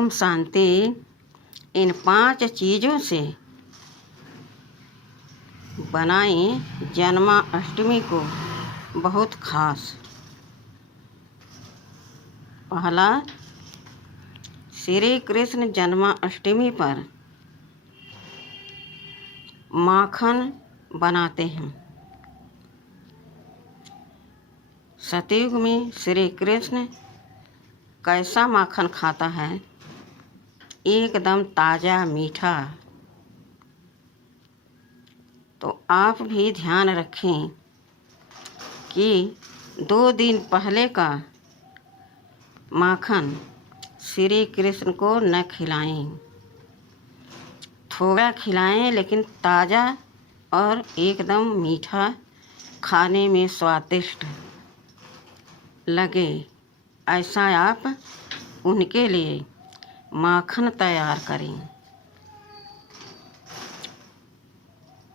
ओम शांति। इन 5 चीज़ों से बनाई जन्माष्टमी को बहुत खास। पहला, श्री कृष्ण जन्माष्टमी पर माखन बनाते हैं। सतयुग में श्री कृष्ण कैसा माखन खाता है? एकदम ताज़ा मीठा। तो आप भी ध्यान रखें कि 2 दिन पहले का माखन श्री कृष्ण को न खिलाएं। थोड़ा खिलाएं, लेकिन ताज़ा और एकदम मीठा, खाने में स्वादिष्ट लगे, ऐसा आप उनके लिए माखन तैयार करें।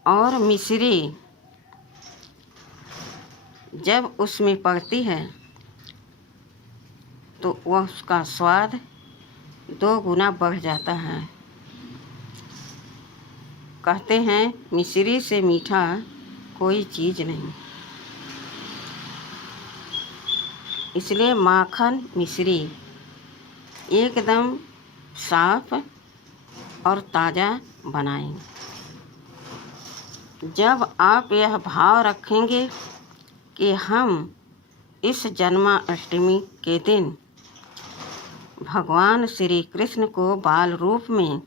और मिश्री जब उसमें पड़ती है तो वह उसका स्वाद 2 गुना बढ़ जाता है। कहते हैं मिश्री से मीठा कोई चीज़ नहीं। इसलिए माखन मिश्री एकदम साफ और ताज़ा बनाएं। जब आप यह भाव रखेंगे कि हम इस जन्माष्टमी के दिन भगवान श्री कृष्ण को बाल रूप में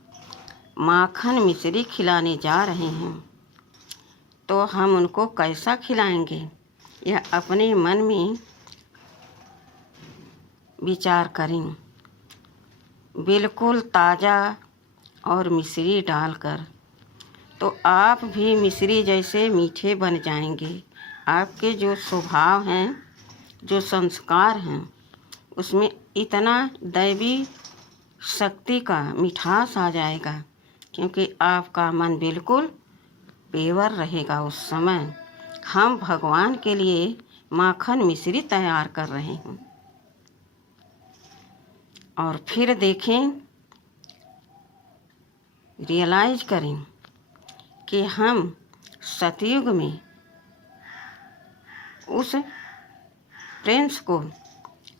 माखन मिश्री खिलाने जा रहे हैं, तो हम उनको कैसा खिलाएंगे, यह अपने मन में विचार करें। बिल्कुल ताज़ा और मिश्री डालकर, तो आप भी मिश्री जैसे मीठे बन जाएंगे। आपके जो स्वभाव हैं, जो संस्कार हैं, उसमें इतना दैवी शक्ति का मिठास आ जाएगा, क्योंकि आपका मन बिल्कुल पेवर रहेगा। उस समय हम भगवान के लिए माखन मिश्री तैयार कर रहे हैं। और फिर देखें, रियलाइज करें कि हम सतयुग में उस प्रिंस को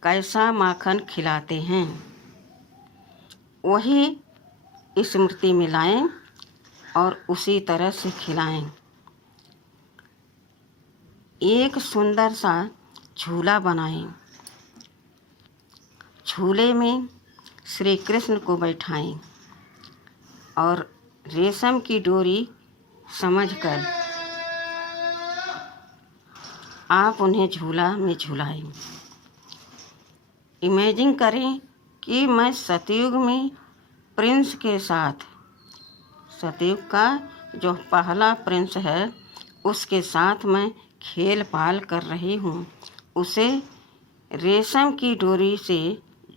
कैसा माखन खिलाते हैं, वही स्मृति में लाएं और उसी तरह से खिलाएं। एक सुंदर सा झूला बनाएं। झूले में श्री कृष्ण को बैठाएं और रेशम की डोरी समझकर आप उन्हें झूला में झूलाएं। इमेजिन करें कि मैं सतयुग में प्रिंस के साथ, सतयुग का जो पहला प्रिंस है, उसके साथ मैं खेल पाल कर रही हूँ। उसे रेशम की डोरी से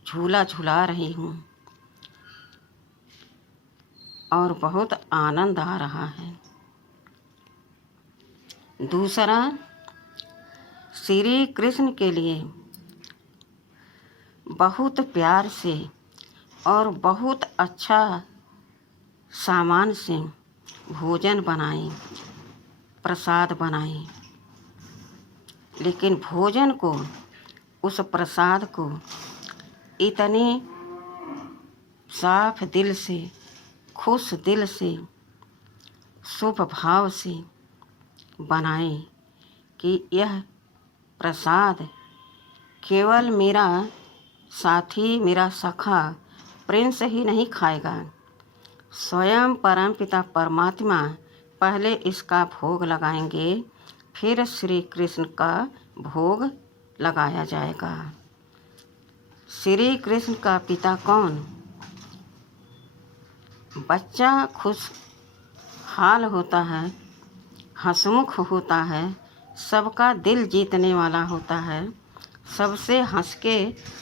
झूला झुला रही हूँ और बहुत आनंद आ रहा है। दूसरा, श्री कृष्ण के लिए बहुत प्यार से और बहुत अच्छा सामान से भोजन बनाएं, प्रसाद बनाएं। लेकिन भोजन को, उस प्रसाद को इतने साफ दिल से, खुश दिल से, शुभ भाव से बनाएं कि यह प्रसाद केवल मेरा साथी, मेरा सखा प्रिंस ही नहीं खाएगा, स्वयं परमपिता परमात्मा पहले इसका भोग लगाएंगे, फिर श्री कृष्ण का भोग लगाया जाएगा। श्री कृष्ण का पिता कौन? बच्चा खुशहाल होता है, हंसमुख होता है, सबका दिल जीतने वाला होता है, सबसे हंस के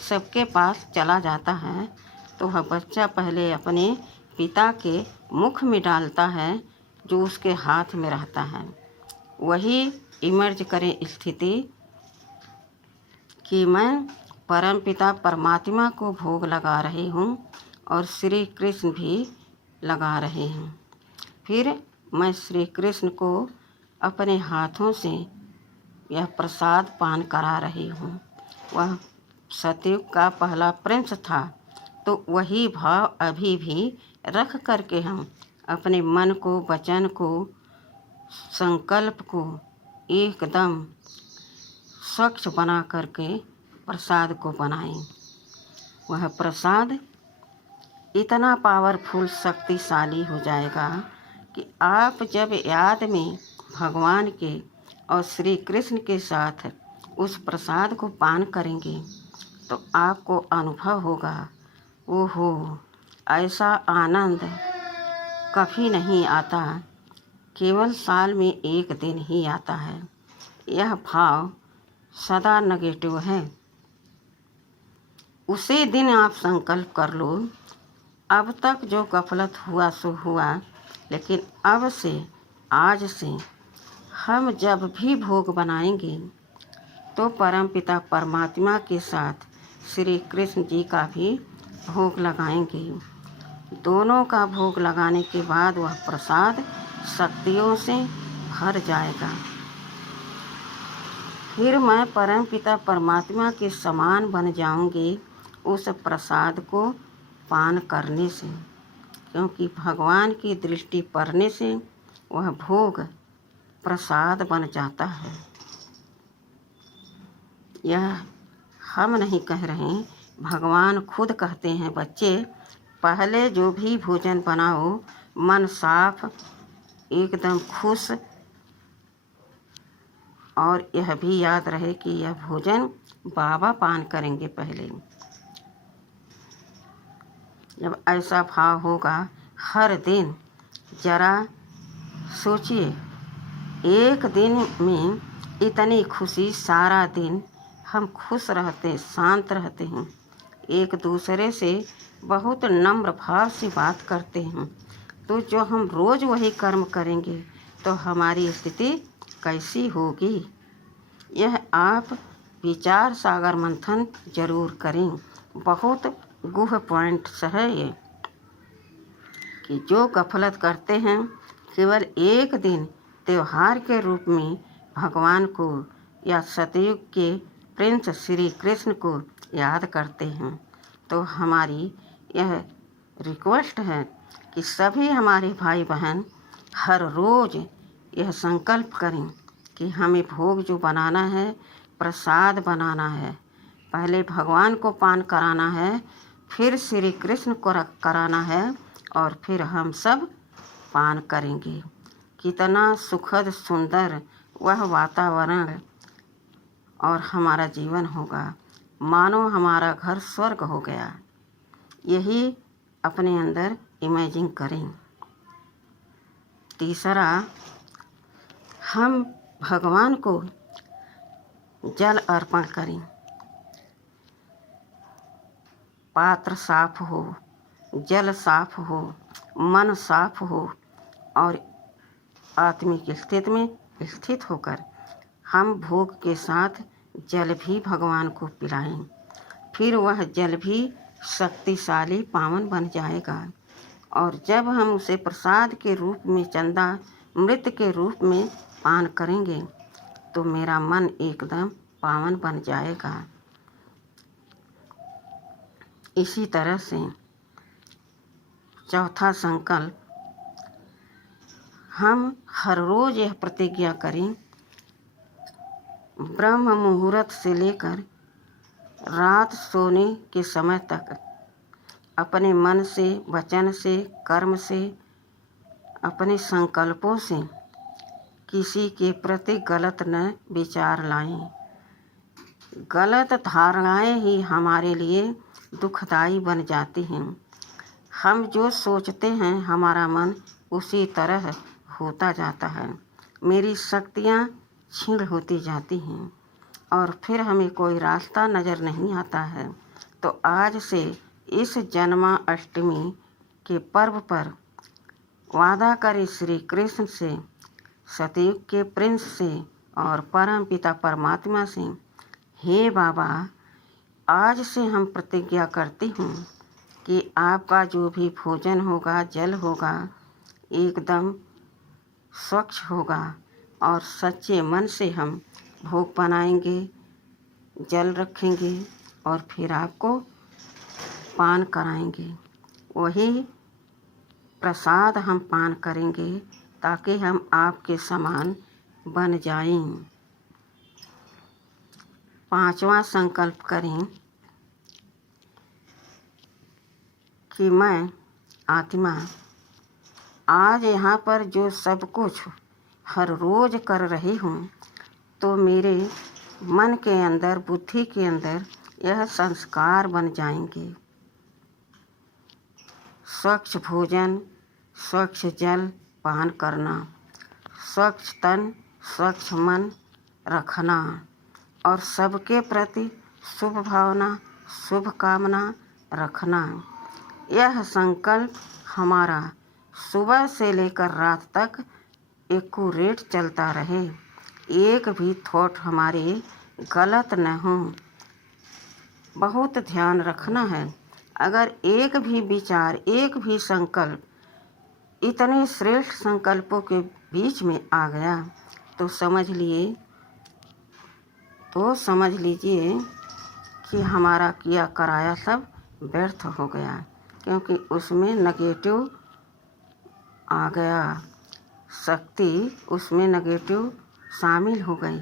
सबके पास चला जाता है। तो वह बच्चा पहले अपने पिता के मुख में डालता है जो उसके हाथ में रहता है। वही इमर्ज करे स्थिति कि मैं परमपिता परमात्मा को भोग लगा रही हूँ और श्री कृष्ण भी लगा रहे हैं। फिर मैं श्री कृष्ण को अपने हाथों से यह प्रसाद पान करा रही हूँ। वह सतयुग का पहला प्रिंस था, तो वही भाव अभी भी रख करके हम अपने मन को, वचन को, संकल्प को एकदम स्वच्छ बना करके प्रसाद को बनाएं। वह प्रसाद इतना पावरफुल, शक्तिशाली हो जाएगा कि आप जब याद में भगवान के और श्री कृष्ण के साथ उस प्रसाद को पान करेंगे तो आपको अनुभव होगा, ओहो, ऐसा आनंद कभी नहीं आता, केवल साल में एक दिन ही आता है। यह भाव सदा नेगेटिव है। उसी दिन आप संकल्प कर लो, अब तक जो गफलत हुआ सो हुआ, लेकिन अब से, आज से हम जब भी भोग बनाएंगे तो परमपिता परमात्मा के साथ श्री कृष्ण जी का भी भोग लगाएंगे। दोनों का भोग लगाने के बाद वह प्रसाद शक्तियों से भर जाएगा। फिर मैं परमपिता परमात्मा के समान बन जाऊंगी उस प्रसाद को पान करने से, क्योंकि भगवान की दृष्टि पड़ने से वह भोग प्रसाद बन जाता है। यह हम नहीं कह रहे, भगवान खुद कहते हैं, बच्चे पहले जो भी भोजन बनाओ मन साफ, एकदम खुश, और यह भी याद रहे कि यह भोजन बाबा पान करेंगे पहले। जब ऐसा भाव होगा हर दिन, जरा सोचिए, एक दिन में इतनी खुशी, सारा दिन हम खुश रहते, शांत रहते हैं, एक दूसरे से बहुत नम्र भाव से बात करते हैं, तो जो हम रोज़ वही कर्म करेंगे तो हमारी स्थिति कैसी होगी। यह आप विचार सागर मंथन जरूर करें। बहुत गुह पॉइंट्स है ये, कि जो गफलत करते हैं केवल एक दिन त्योहार के रूप में भगवान को या सतयुग के प्रिंस श्री कृष्ण को याद करते हैं, तो हमारी यह रिक्वेस्ट है कि सभी हमारे भाई बहन हर रोज़ यह संकल्प करें कि हमें भोग जो बनाना है, प्रसाद बनाना है, पहले भगवान को पान कराना है, फिर श्री कृष्ण को कराना है, और फिर हम सब पान करेंगे। कितना सुखद सुंदर वह वातावरण और हमारा जीवन होगा, मानो हमारा घर स्वर्ग हो गया। यही अपने अंदर इमेजिन करें। तीसरा, हम भगवान को जल अर्पण करें। पात्र साफ हो, जल साफ हो, मन साफ हो, और आत्मिक स्थिति में स्थित होकर हम भोग के साथ जल भी भगवान को पिलाएं। फिर वह जल भी शक्तिशाली पावन बन जाएगा, और जब हम उसे प्रसाद के रूप में, चंदा मृत के रूप में पान करेंगे तो मेरा मन एकदम पावन बन जाएगा। इसी तरह से चौथा संकल्प, हम हर रोज़ यह प्रतिज्ञा करें, ब्रह्म मुहूर्त से लेकर रात सोने के समय तक अपने मन से, वचन से, कर्म से, अपने संकल्पों से किसी के प्रति गलत न विचार लाएं। गलत धारणाएं ही हमारे लिए दुखदाई बन जाती हैं। हम जो सोचते हैं हमारा मन उसी तरह होता जाता है, मेरी शक्तियाँ क्षीण होती जाती हैं, और फिर हमें कोई रास्ता नज़र नहीं आता है। तो आज से इस जन्माष्टमी के पर्व पर वादा करें श्री कृष्ण से, सतयुग के प्रिंस से और परम पिता परमात्मा से, हे बाबा, आज से हम प्रतिज्ञा करती हूँ कि आपका जो भी भोजन होगा, जल होगा, एकदम स्वच्छ होगा और सच्चे मन से हम भोग बनाएंगे, जल रखेंगे और फिर आपको पान कराएंगे। वही प्रसाद हम पान करेंगे ताकि हम आपके समान बन जाएं। 5वां संकल्प करें कि मैं आत्मा आज यहाँ पर जो सब कुछ हर रोज़ कर रही हूँ, तो मेरे मन के अंदर, बुद्धि के अंदर यह संस्कार बन जाएंगे। स्वच्छ भोजन, स्वच्छ जल पान करना, स्वच्छ तन, स्वच्छ मन रखना और सबके प्रति शुभ भावना, शुभ कामना रखना। यह संकल्प हमारा सुबह से लेकर रात तक एक्यूरेट चलता रहे। एक भी थॉट हमारे गलत न हो। बहुत ध्यान रखना है। अगर एक भी विचार, एक भी संकल्प इतने श्रेष्ठ संकल्पों के बीच में आ गया तो समझ लीजिए कि हमारा किया कराया सब व्यर्थ हो गया, क्योंकि उसमें नेगेटिव आ गया, शक्ति उसमें नेगेटिव शामिल हो गई।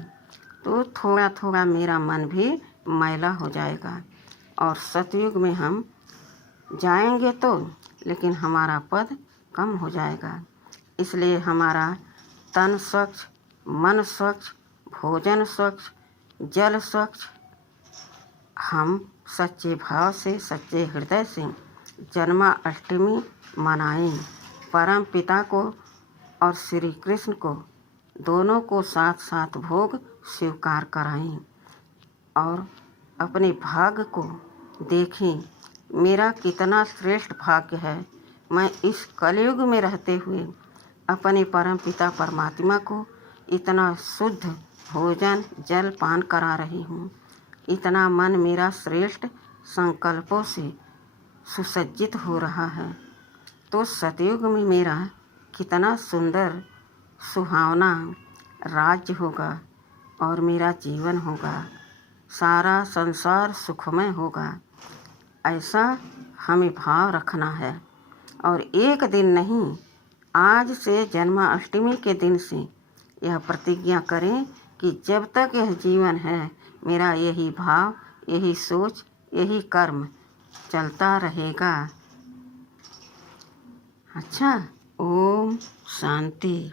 तो थोड़ा थोड़ा मेरा मन भी मैला हो जाएगा और सतयुग में हम जाएंगे तो, लेकिन हमारा पद कम हो जाएगा। इसलिए हमारा तन स्वच्छ, मन स्वच्छ, भोजन स्वच्छ, जल स्वच्छ, हम सच्चे भाव से, सच्चे हृदय से जन्माष्टमी मनाएं। परम पिता को और श्री कृष्ण को दोनों को साथ साथ भोग स्वीकार कराएं और अपने भाग्य को देखें। मेरा कितना श्रेष्ठ भाग्य है, मैं इस कलयुग में रहते हुए अपने परम पिता परमात्मा को इतना शुद्ध भोजन जल पान करा रही हूँ। इतना मन मेरा श्रेष्ठ संकल्पों से सुसज्जित हो रहा है। तो सतयुग में मेरा कितना सुंदर सुहावना राज्य होगा और मेरा जीवन होगा, सारा संसार सुखमय होगा। ऐसा हमें भाव रखना है और एक दिन नहीं, आज से जन्माष्टमी के दिन से यह प्रतिज्ञा करें कि जब तक यह जीवन है मेरा यही भाव, यही सोच, यही कर्म चलता रहेगा। अच्छा, ओम शांति।